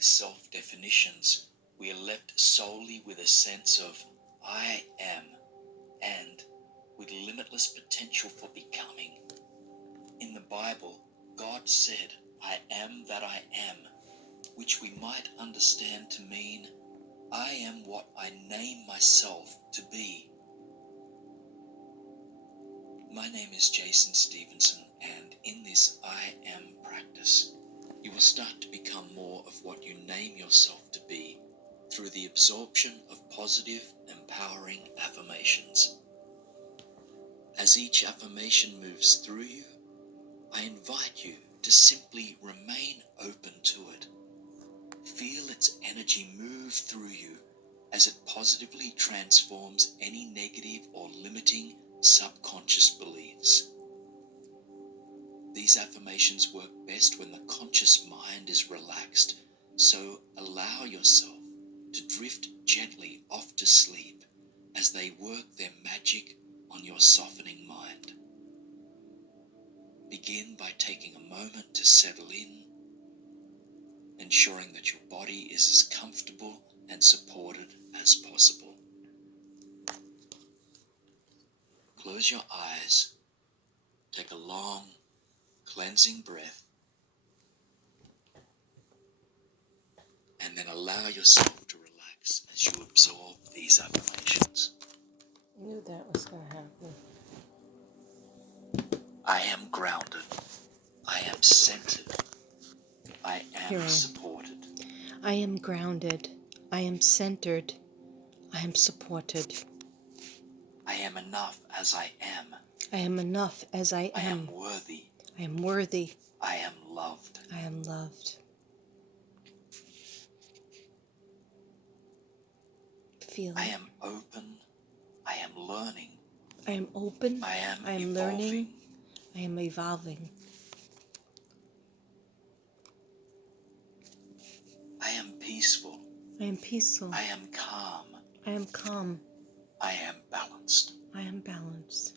self-definitions, we are left solely with a sense of I am, and with limitless potential for becoming. In the Bible, God said, I am that I am, which we might understand to mean, I am what I name myself to be. My name is Jason Stevenson, and in this I am practice, you will start to become more of what you name yourself to be through the absorption of positive, empowering affirmations. As each affirmation moves through you, I invite you to simply remain open to it. Feel its energy move through you as it positively transforms any negative or limiting subconscious beliefs. These affirmations work best when the conscious mind is relaxed, so allow yourself to drift gently off to sleep as they work their magic on your softening mind. Begin by taking a moment to settle in, ensuring that your body is as comfortable and supported as possible. Close your eyes, take a long, cleansing breath, and then allow yourself to relax as you absorb these affirmations. I knew that was going to happen. I am grounded. I am centered. I am supported. I am grounded. I am centered. I am supported. I am enough as I am. I am enough as I am. I am worthy. I am worthy. I am loved. I am loved. Feel it. I am open. I am learning. I am open. I am evolving. Learning. I am evolving. I am peaceful. I am peaceful. I am calm. I am calm. I am balanced. I am balanced.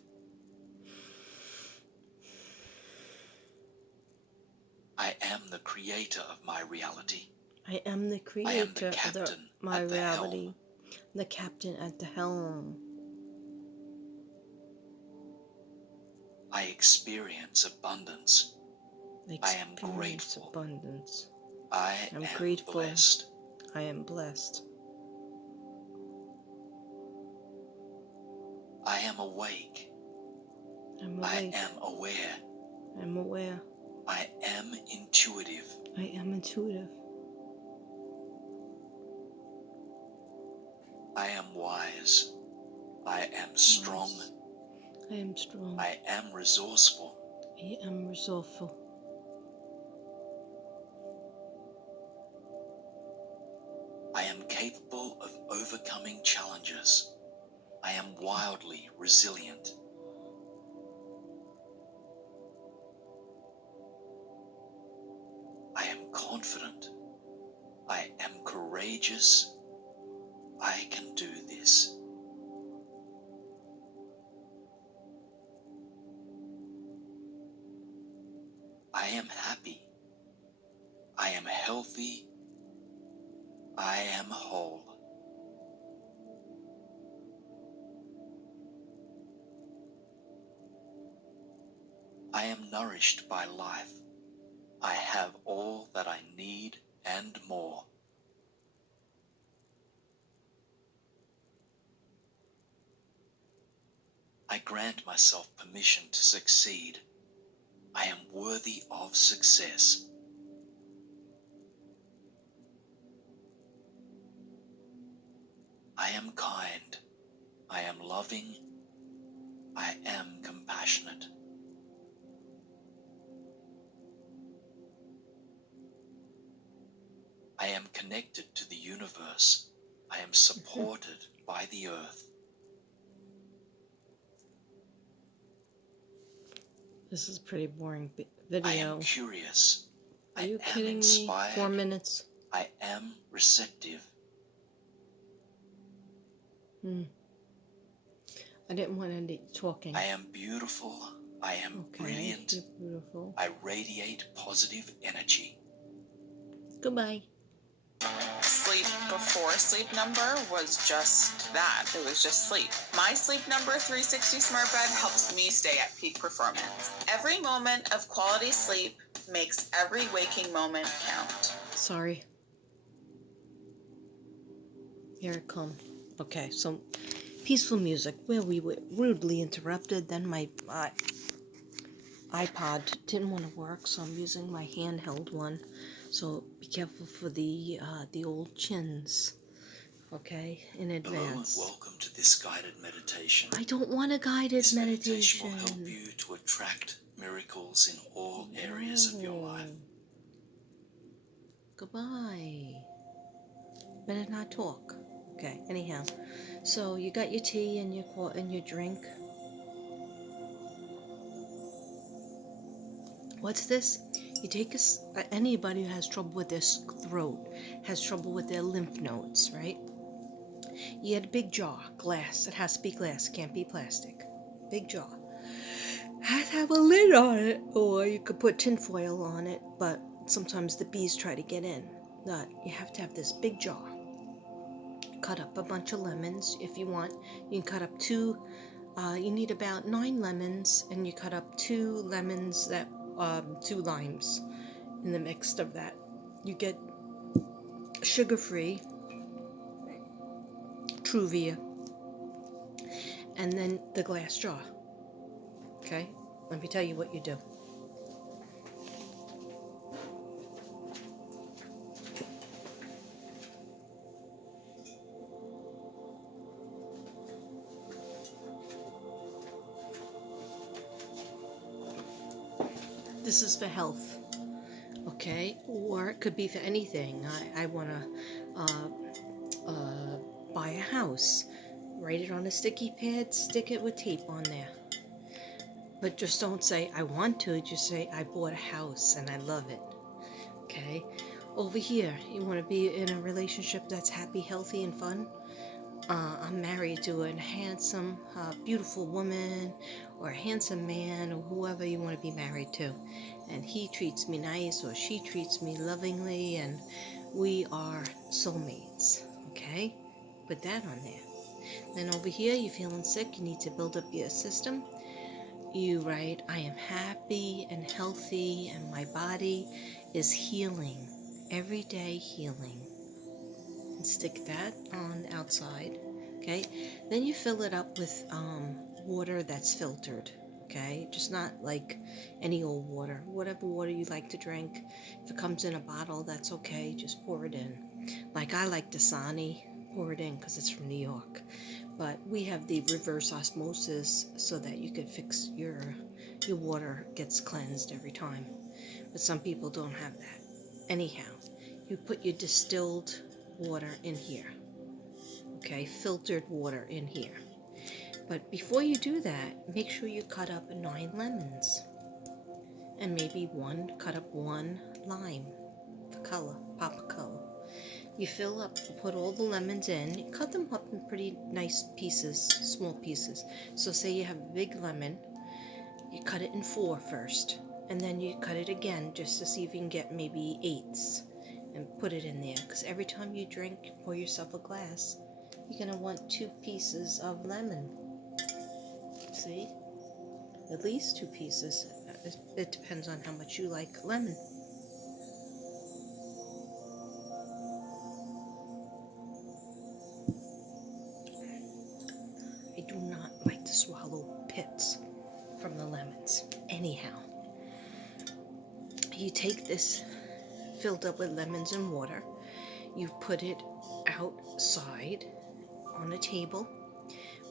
I am the creator of my reality. I am the creator I am the captain of my at the reality. helm. The captain at the helm. I experience abundance. I am grateful. Abundance. I am grateful. blessed. I am blessed. I am awake. I'm I awake. am aware. I'm aware. I am intuitive. I am intuitive. I am wise. I am strong. I am strong. I am resourceful. I am resourceful. I am capable of overcoming challenges. I am wildly resilient. I am confident. I am courageous. I can do this. I am happy. I am healthy. I am whole. I am nourished by life. I have all that I need and more. I grant myself permission to succeed. I am worthy of success. I am kind. I am loving. I am compassionate. I am connected to the universe. I am supported by the earth. This is a pretty boring video. I am curious. Are you I am kidding inspired. me? 4 minutes. I am receptive. I didn't want to end it talking. I am beautiful. I am brilliant. You're beautiful. I radiate positive energy. Goodbye. before sleep number was just that. It was just sleep. My sleep number 360 Smart Bed helps me stay at peak performance. Every moment of quality sleep makes every waking moment count. Sorry. Here it comes. Okay, so peaceful music. Well, we were rudely interrupted. Then my iPod didn't want to work, so I'm using my handheld one. So be careful for the old chins. Okay, in advance. Hello and welcome to this guided meditation. I don't want a guided This meditation meditation. will help you to attract miracles in all areas of your life. Goodbye. Better not talk. Okay, anyhow. So you got your tea and your drink. What's this? You take anybody who has trouble with their throat, has trouble with their lymph nodes, right? You had a big jar, glass. It has to be glass, can't be plastic. Big jar. Has to have a lid on it, or you could put tin foil on it, but sometimes the bees try to get in. But you have to have this big jar. Cut up a bunch of lemons if you want. You can cut up two. You need about 9 lemons, and you cut up 2 lemons 2 limes in the mix of that. You get sugar-free Truvia, and then the glass jar. Okay, let me tell you what you do. This is for health, okay? Or it could be for anything. I want to buy a house. Write it on a sticky pad, stick it with tape on there. But just don't say, I want to, just say, I bought a house and I love it, okay? Over here, you want to be in a relationship that's happy, healthy, and fun? I'm married to a handsome, beautiful woman, or a handsome man, or whoever you want to be married to. And he treats me nice, or she treats me lovingly, and we are soulmates, okay? Put that on there. Then over here, you're feeling sick, you need to build up your system. You write, I am happy and healthy, and my body is healing, everyday healing. And stick that on the outside, okay? Then you fill it up with water that's filtered, okay? Just not like any old water. Whatever water you like to drink. If it comes in a bottle, that's okay. Just pour it in. Like I like Dasani, pour it in because it's from New York. But we have the reverse osmosis so that you could fix your water gets cleansed every time. But some people don't have that. Anyhow, you put your distilled water in here, okay? Filtered water in here. But before you do that, make sure you cut up 9 lemons and maybe cut up 1 lime for color, pop of color. You put all the lemons in, you cut them up in pretty nice pieces, small pieces. So say you have a big lemon, you cut it in 4 first, and then you cut it again just to see if you can get maybe 8s. And put it in there, because every time you drink, pour yourself a glass, you're going to want 2 pieces of lemon. See? At least 2 pieces. It depends on how much you like lemon. I do not like to swallow pits from the lemons. Anyhow, you take this filled up with lemons and water, you put it outside on a table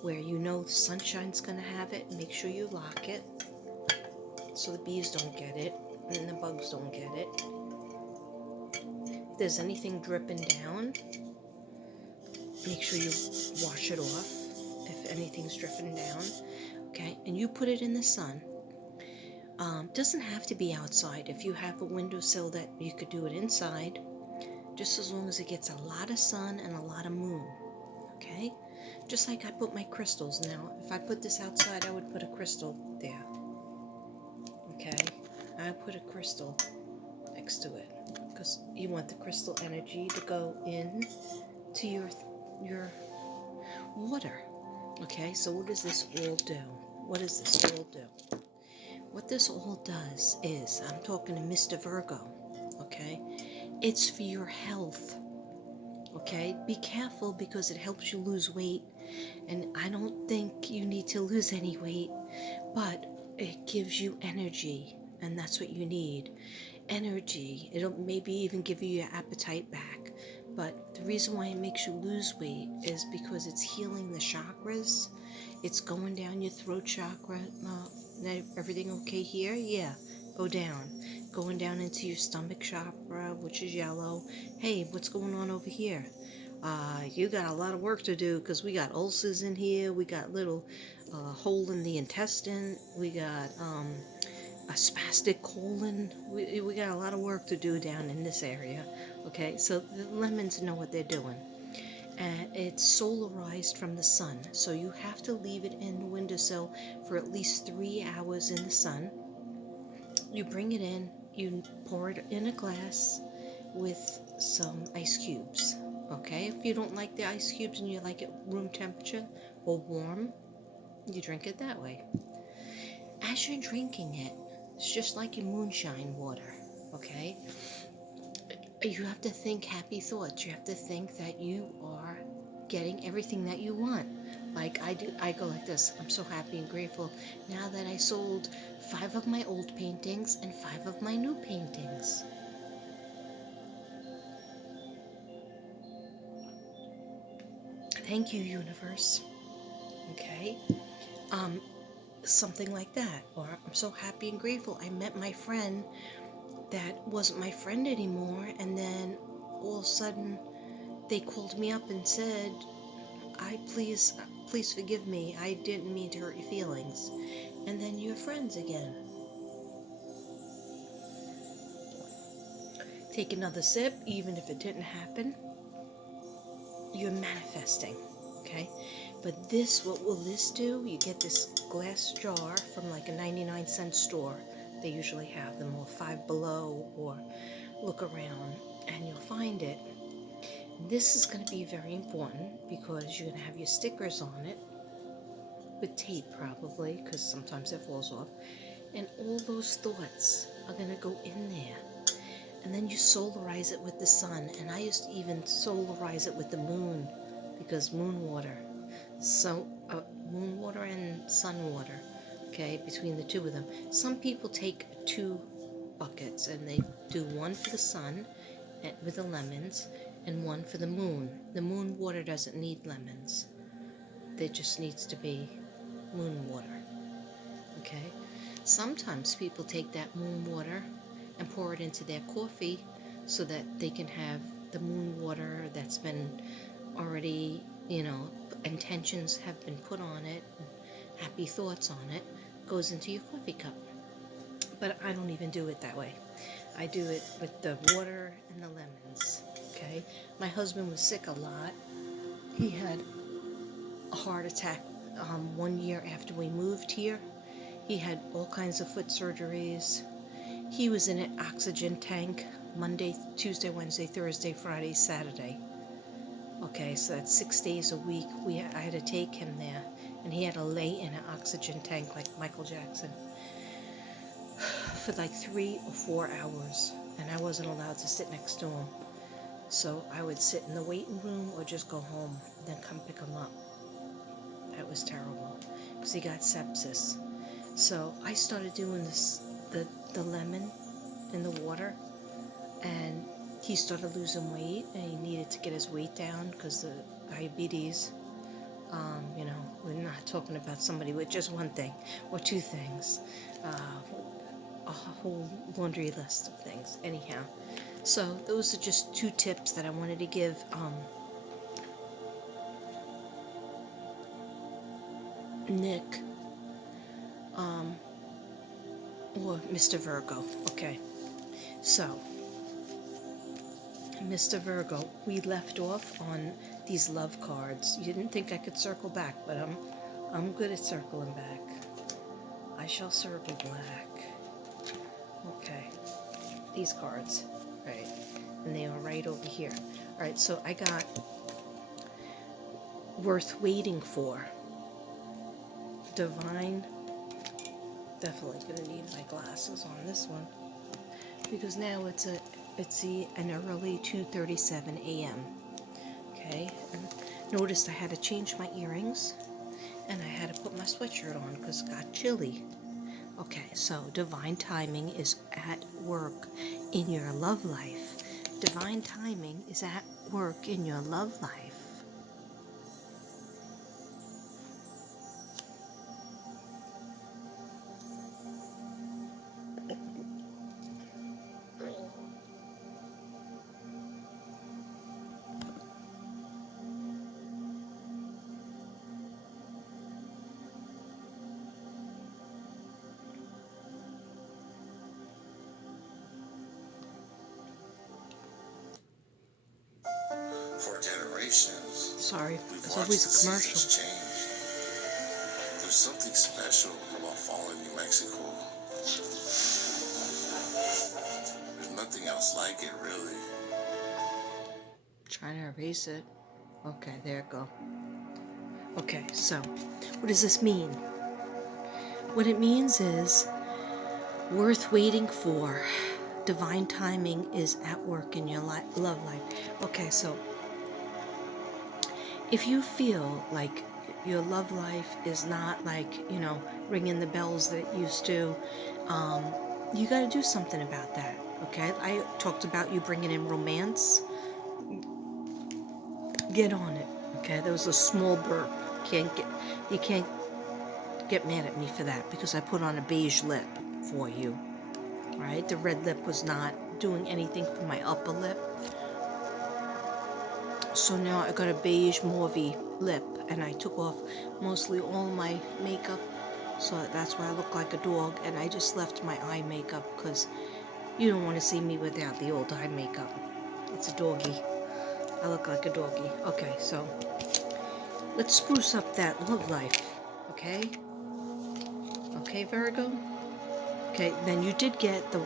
where you know the sunshine's going to have it. Make sure you lock it so the bees don't get it and the bugs don't get it. If there's anything dripping down, make sure you wash it off if anything's dripping down, okay? And you put it in the sun. Doesn't have to be outside. If you have a windowsill that you could do it inside, just as long as it gets a lot of sun and a lot of moon, okay? Just like I put my crystals now. If I put this outside, I would put a crystal there, okay? I put a crystal next to it because you want the crystal energy to go in to your water. Okay, so what does this all do? What does this all do? What this all does is, I'm talking to Mr. Virgo, okay? It's for your health, okay? Be careful because it helps you lose weight, and I don't think you need to lose any weight, but it gives you energy, and that's what you need. Energy. It'll maybe even give you your appetite back. But the reason why it makes you lose weight is because it's healing the chakras. It's going down your throat chakra. Everything okay here? Yeah. Go down. Going down into your stomach chakra, which is yellow. Hey, what's going on over here? You got a lot of work to do because we got ulcers in here. We got little hole in the intestine. We got a spastic colon. We got a lot of work to do down in this area. Okay, so the lemons know what they're doing. And it's solarized from the sun, so you have to leave it in the windowsill for at least 3 hours in the sun. You bring it in, you pour it in a glass with some ice cubes. Okay, if you don't like the ice cubes and you like it room temperature or warm, you drink it that way. As you're drinking it, it's just like your moonshine water, okay? You have to think happy thoughts. You have to think that you are getting everything that you want. Like I do, I go like this. I'm so happy and grateful now that I sold 5 of my old paintings and 5 of my new paintings. Thank you, universe. Okay? Something like that. Or I'm so happy and grateful I met my friend that wasn't my friend anymore, and then all of a sudden they called me up and said, please forgive me, I didn't mean to hurt your feelings. And then you're friends again. Take another sip, even if it didn't happen. You're manifesting, okay? But this, what will this do? You get this glass jar from like a 99-cent store. They usually have them, or Five Below, or look around and you'll find it. This is going to be very important because you're going to have your stickers on it with tape probably, because sometimes it falls off, and all those thoughts are going to go in there. And then you solarize it with the sun, and I used to even solarize it with the moon, because moon water, so moon water and sun water, okay, between the two of them. Some people take 2 buckets and they do one for the sun with the lemons and one for the moon. The moon water doesn't need lemons. There just needs to be moon water. Okay? Sometimes people take that moon water and pour it into their coffee so that they can have the moon water that's been already, intentions have been put on it, happy thoughts on it, goes into your coffee cup. But I don't even do it that way. I do it with the water and the lemons. Okay? My husband was sick a lot. He had a heart attack 1 year after we moved here. He had all kinds of foot surgeries. He was in an oxygen tank Monday, Tuesday, Wednesday, Thursday, Friday, Saturday. Okay, so that's 6 days a week. I had to take him there, and he had to lay in an oxygen tank like Michael Jackson for like 3 or 4 hours, and I wasn't allowed to sit next to him. So I would sit in the waiting room or just go home, then come pick him up. That was terrible because he got sepsis. So I started doing this, the lemon in the water, and he started losing weight, and he needed to get his weight down because the diabetes. We're not talking about somebody with just one thing or 2 things, a whole laundry list of things. Anyhow, so those are just 2 tips that I wanted to give. Nick, or Mr. Virgo. Okay, so Mr. Virgo, we left off on these love cards. You didn't think I could circle back, but I'm good at circling back. I shall circle back. Okay, these cards right? And they are right over here. All right, so I got worth waiting for. Divine. Definitely gonna need my glasses on this one because now it's an early 2:37 a.m. Okay, and noticed I had to change my earrings and I had to put my sweatshirt on because it got chilly. Okay, so divine timing is at work in your love life. Divine timing is at work in your love life. For generations, Sorry, we've there's watched always the a commercial. seasons change. There's something special about fall in New Mexico. There's nothing else like it, really. Trying to erase it. Okay, there it go. Okay, so what does this mean? What it means is worth waiting for. Divine timing is at work in your love life. Okay, so if you feel like your love life is not like, ringing the bells that it used to, you got to do something about that. Okay, I talked about you bringing in romance. Get on it. Okay, there was a small burp. You can't get mad at me for that because I put on a beige lip for you. Right, the red lip was not doing anything for my upper lip. So now I got a beige mauvey lip and I took off mostly all my makeup, so that's why I look like a dog, and I just left my eye makeup because you don't want to see me without the old eye makeup. It's a doggy. I look like a doggy. Okay, so let's spruce up that love life, okay? Okay, Virgo? Okay, then you did get the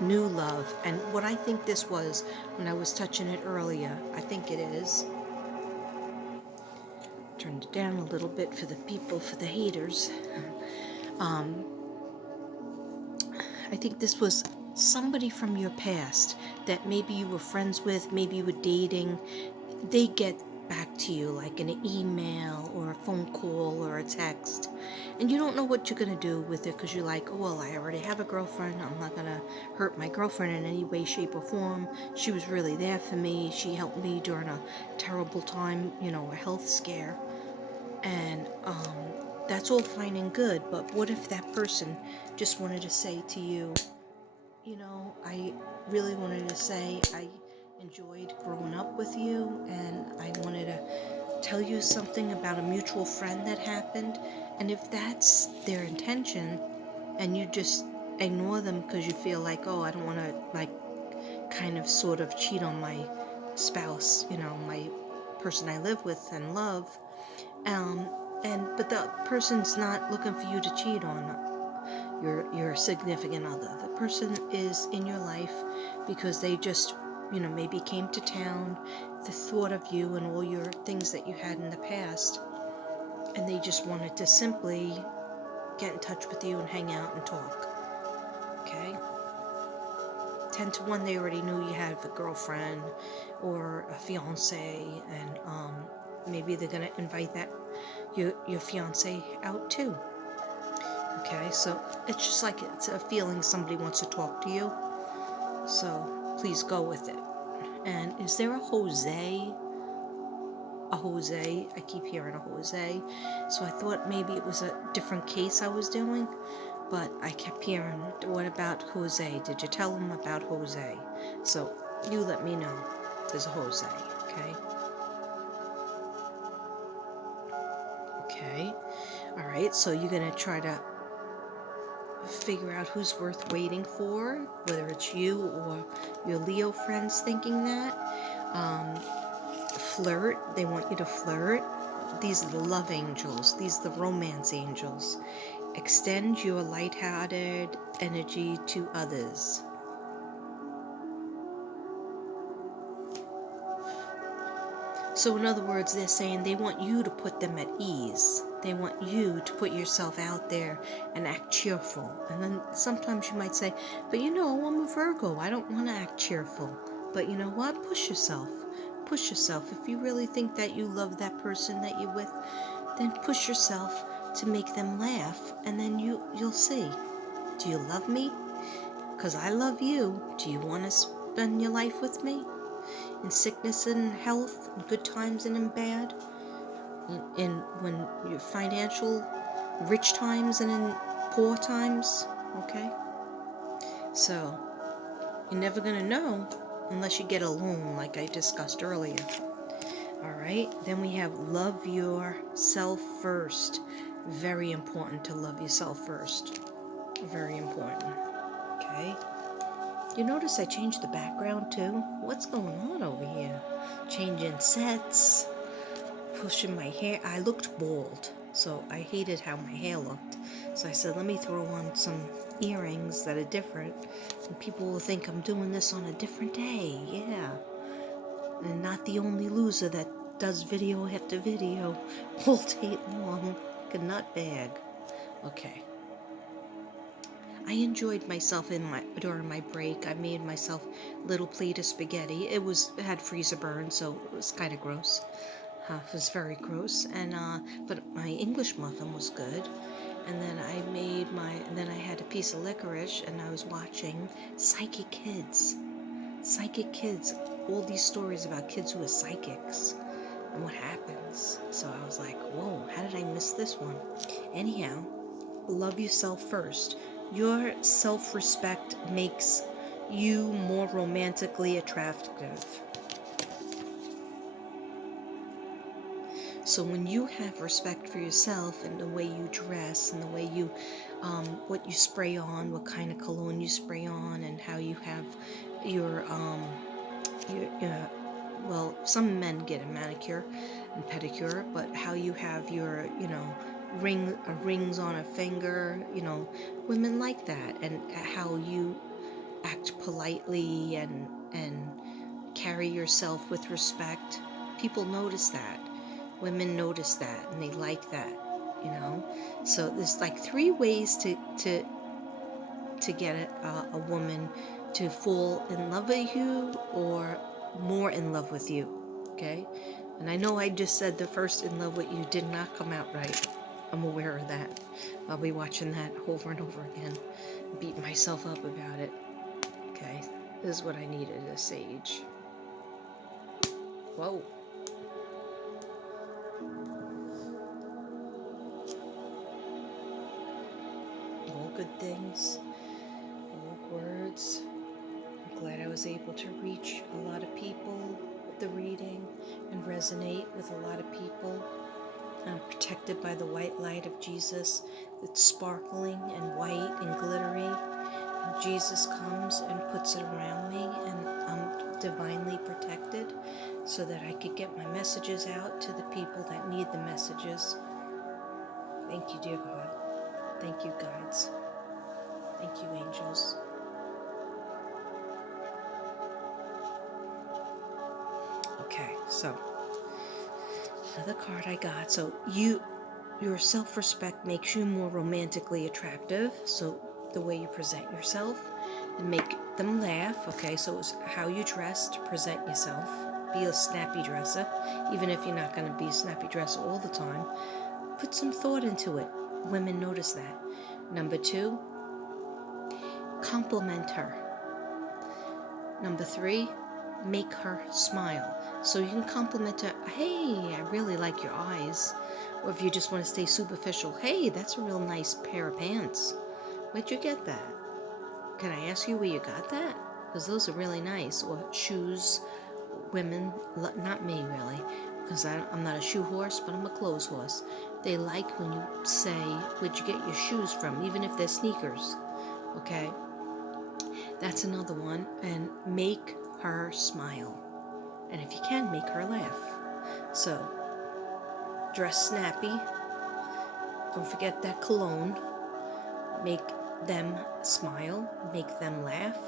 new love, and what I think this was when I was touching it earlier, I think it is. Turned it down a little bit for the people, for the haters. I think this was somebody from your past that maybe you were friends with, maybe you were dating. They get back to you like an email or a phone call or a text, and you don't know what you're going to do with it because you're like, oh, well, I already have a girlfriend. I'm not going to hurt my girlfriend in any way, shape, or form. She was really there for me. She helped me during a terrible time, a health scare. And that's all fine and good, but what if that person just wanted to say to you, I really wanted to say I enjoyed growing up with you, and I wanted to tell you something about a mutual friend that happened. And if that's their intention, and you just ignore them because you feel like, oh, I don't want to, like, kind of sort of cheat on my spouse, my person I live with and love, but the person's not looking for you to cheat on your significant other. The person is in your life because they just, maybe came to town, the thought of you and all your things that you had in the past, and they just wanted to simply get in touch with you and hang out and talk. Okay? 10 to 1, they already knew you had a girlfriend or a fiance, and maybe they're going to invite your fiance out too. Okay, so it's just like it's a feeling somebody wants to talk to you. So please go with it. And is there a Jose? A Jose? I keep hearing a Jose. So I thought maybe it was a different case I was doing, but I kept hearing, what about Jose? Did you tell him about Jose? So you let me know. There's a Jose, okay? Okay. All right, so you're going to try to figure out who's worth waiting for, whether it's you or your Leo friends thinking that. Flirt. They want you to flirt. These are the love angels. These are the romance angels. Extend your lighthearted energy to others. So in other words, they're saying they want you to put them at ease. They want you to put yourself out there and act cheerful. And then sometimes you might say, but you know, I'm a Virgo. I don't want to act cheerful. But you know what? Push yourself. Push yourself. If you really think that you love that person that you're with, then push yourself to make them laugh. And then you'll see. Do you love me? Because I love you. Do you want to spend your life with me? In sickness and health, in good times and in bad, in when you're financial, rich times and in poor times, okay? So, you're never gonna know unless you get alone, like I discussed earlier. Alright, then we have love yourself first. Very important to love yourself first. Very important. Okay? You notice I changed the background too? What's going on over here? Changing sets, pushing my hair. I looked bald, so I hated how my hair looked. So I said, let me throw on some earrings that are different, and people will think I'm doing this on a different day. Yeah. And not the only loser that does video after video all day long like a nut bag. Okay. I enjoyed myself during my break. I made myself a little plate of spaghetti. It had freezer burn, so it was kind of gross. It was very gross, and but my English muffin was good. And then then I had a piece of licorice, and I was watching Psychic Kids. Psychic Kids, all these stories about kids who are psychics and what happens. So I was like, whoa, how did I miss this one? Anyhow, love yourself first. Your self-respect makes you more romantically attractive. So when you have respect for yourself and the way you dress and the way you, what you spray on, what kind of cologne you spray on, and how you have your well, some men get a manicure and pedicure, but how you have your, rings on a finger, women like that, and how you act politely and carry yourself with respect. People notice that. Women notice that, and they like that, So there's like 3 ways to get a woman to fall in love with you or more in love with you, okay? And I know I just said the first in love with you did not come out right. I'm aware of that. I'll be watching that over and over again, beating myself up about it. Okay, this is what I needed, a sage. Whoa. All good things, all words. I'm glad I was able to reach a lot of people with the reading and resonate with a lot of people. I'm protected by the white light of Jesus. It's sparkling and white and glittery. And Jesus comes and puts it around me, and I'm divinely protected so that I could get my messages out to the people that need the messages. Thank you, dear God. Thank you, guides. Thank you, angels. Okay, so another card I got. So your self-respect makes you more romantically attractive. So the way you present yourself and make them laugh. Okay, so it's how you dress to present yourself. Be a snappy dresser, even if you're not going to be a snappy dresser all the time. Put some thought into it. Women notice that. Number 2, compliment her. Number 3, make her smile. So you can compliment her, hey, I really like your eyes. Or if you just want to stay superficial, hey, that's a real nice pair of pants. Where'd you get that? Can I ask you where you got that? Because those are really nice. Or shoes, women, not me really, because I'm not a shoe horse, but I'm a clothes horse. They like when you say, where'd you get your shoes from, even if they're sneakers. Okay? That's another one. And make her smile. And if you can, make her laugh. So, dress snappy. Don't forget that cologne. Make them smile. Make them laugh.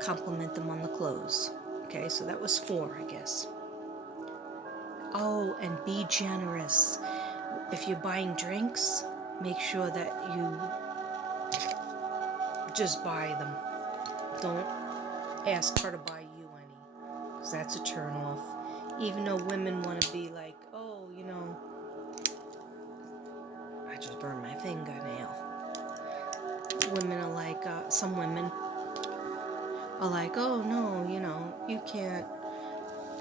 Compliment them on the clothes. Okay, so that was 4, I guess. Oh, and be generous. If you're buying drinks, make sure that you just buy them. Don't ask her to buy you any, because that's a turn off. Even though women want to be like, oh, you know, I just burned my fingernail. Women are like, some women are like, oh no, you know, you can't.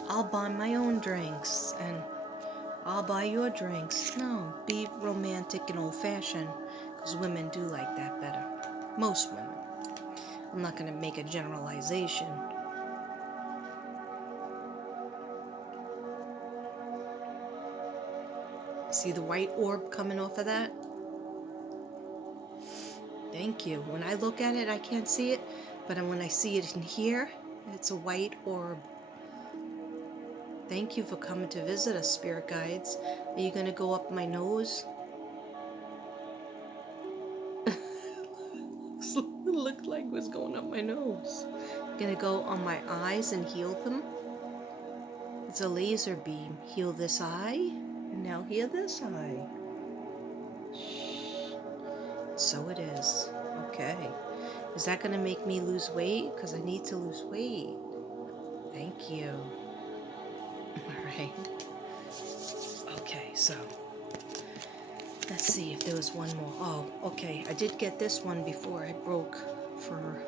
I'll buy my own drinks and I'll buy your drinks. No, be romantic and old-fashioned, because women do like that better. Most women. I'm not going to make a generalization. See the white orb coming off of that? Thank you. When I look at it, I can't see it, but when I see it in here, it's a white orb. Thank you for coming to visit us, spirit guides. Are you going to go up my nose? It looked like it was going up my nose. Gonna go on my eyes and heal them. It's a laser beam. Heal this eye, and now heal this eye. So it is. Okay. Is that gonna make me lose weight? Because I need to lose weight. Thank you. Alright. Okay, so let's see if there was one more. Oh, okay. I did get this one before I broke for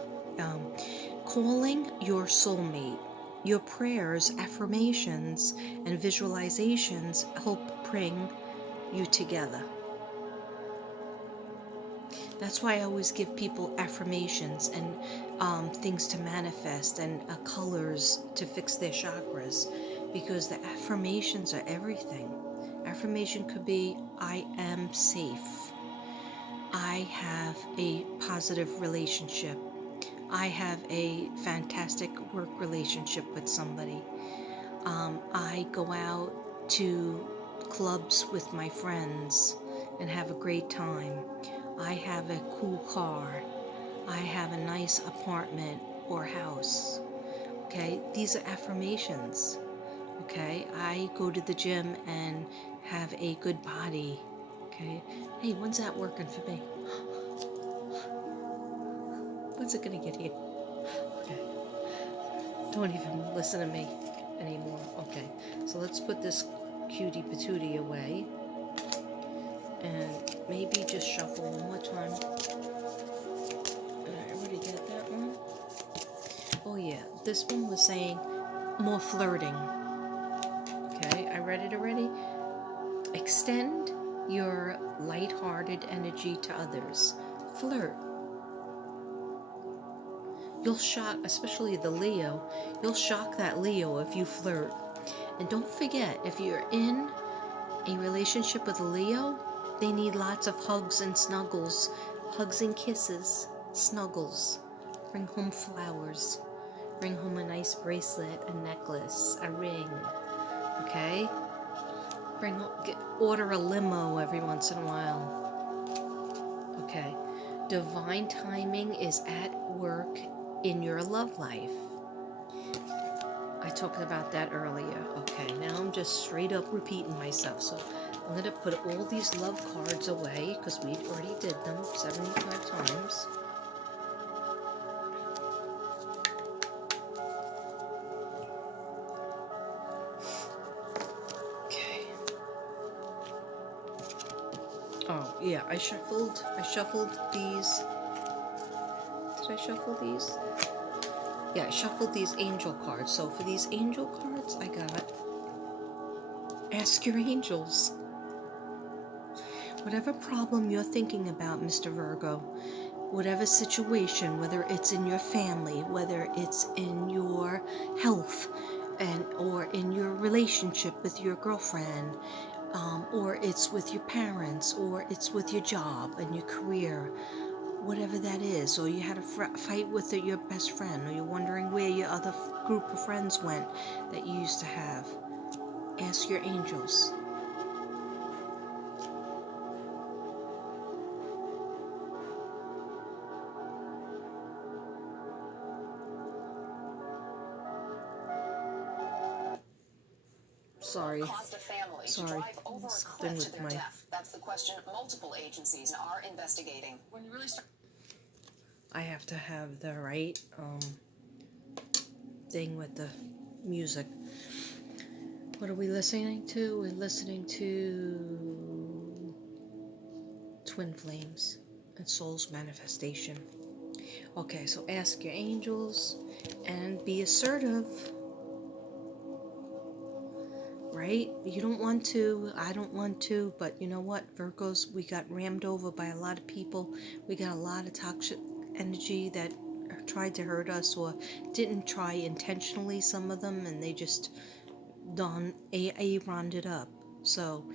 calling your soulmate. Your prayers, affirmations, and visualizations help bring you together. That's why I always give people affirmations and things to manifest and colors to fix their chakras, because the affirmations are everything. Affirmation could be, I am safe. I have a positive relationship. I have a fantastic work relationship with somebody. I go out to clubs with my friends and have a great time. I have a cool car. I have a nice apartment or house. Okay, these are affirmations. Okay, I go to the gym and have a good body. Okay, hey, when's that working for me? When's it gonna get here? Okay. Don't even listen to me anymore. Okay, so let's put this cutie patootie away and maybe just shuffle one more time. Did I already get that one? Oh yeah, this one was saying more flirting. Okay, I read it already. Extend your light-hearted energy to others. Flirt. You'll shock, especially the Leo, you'll shock that Leo if you flirt. And don't forget, if you're in a relationship with a Leo, they need lots of hugs and snuggles. Hugs and kisses, snuggles. Bring home flowers. Bring home a nice bracelet, a necklace, a ring. Okay? Order a limo every once in a while. Okay. Divine timing is at work in your love life. I talked about that earlier. Okay, now I'm just straight up repeating myself. So I'm going to put all these love cards away because we already did them 75 times. Okay. Oh, yeah, I shuffled these. Did I shuffle these? Yeah, I shuffled these angel cards. So for these angel cards, I got ask your angels. Whatever problem you're thinking about, Mr. Virgo, whatever situation, whether it's in your family, whether it's in your health, or in your relationship with your girlfriend, or it's with your parents, or it's with your job and your career, whatever that is, or you had a fight with your best friend, or you're wondering where your other group of friends went that you used to have, ask your angels. Sorry. Caused a family to drive over a Something cliff to with their my... death. That's the question multiple agencies are investigating. When you really start... I have to have the right thing with the music. What are we listening to? We're listening to Twin Flames and Soul's Manifestation. Okay, so ask your angels and be assertive. Right? You don't want to, I don't want to, but you know what, Virgos, we got rammed over by a lot of people. We got a lot of toxic energy that tried to hurt us or didn't try intentionally, some of them, and they just Aaron'd it up. So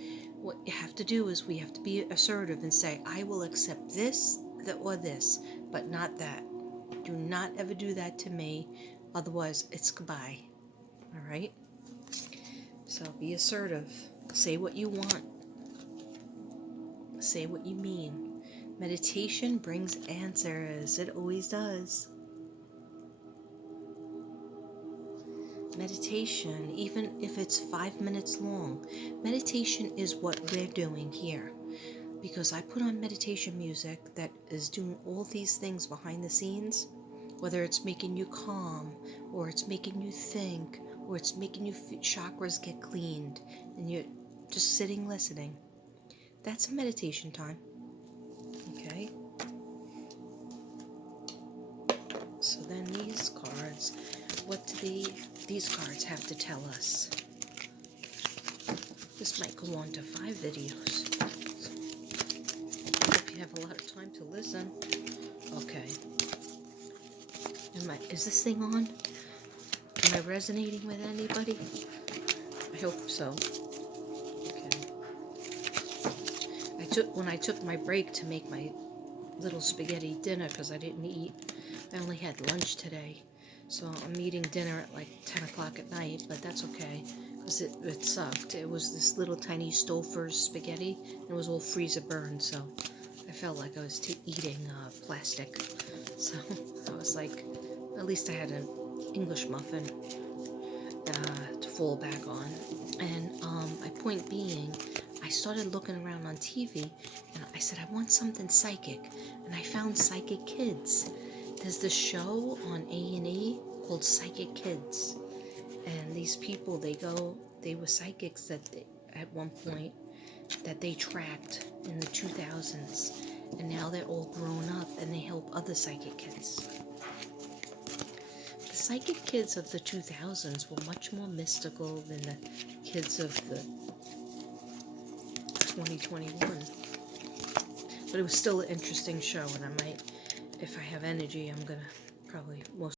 what you have to do is we have to be assertive and say, I will accept this, that, or this, but not that. Do not ever do that to me, otherwise it's goodbye. All right? So be assertive. Say what you want. Say what you mean. Meditation brings answers. It always does. Meditation, even if it's 5 minutes long, meditation is what we're doing here. Because I put on meditation music that is doing all these things behind the scenes, whether it's making you calm, or it's making you think, or it's making your chakras get cleaned, and you're just sitting listening. That's a meditation time. Okay? So then these cards, what do these cards have to tell us? This might go on to 5 videos. So if you have a lot of time to listen. Okay. Is this thing on? Am I resonating with anybody? I hope so. Okay. When I took my break to make my little spaghetti dinner, because I didn't eat. I only had lunch today. So I'm eating dinner at like 10 o'clock at night, but that's okay, because it sucked. It was this little tiny Stouffer's spaghetti, and it was all freezer burned, so I felt like I was eating plastic. So I was like, at least I had an English muffin to fall back on. And my point being, I started looking around on TV, and I said, I want something psychic, and I found Psychic Kids. There's this show on A&E called Psychic Kids, and these people, they were psychics that at one point that they tracked in the 2000s, and now they're all grown up and they help other psychic kids. The psychic kids of the 2000s were much more mystical than the kids of the 2021, but it was still an interesting show, and I might, if I have energy, I'm gonna probably most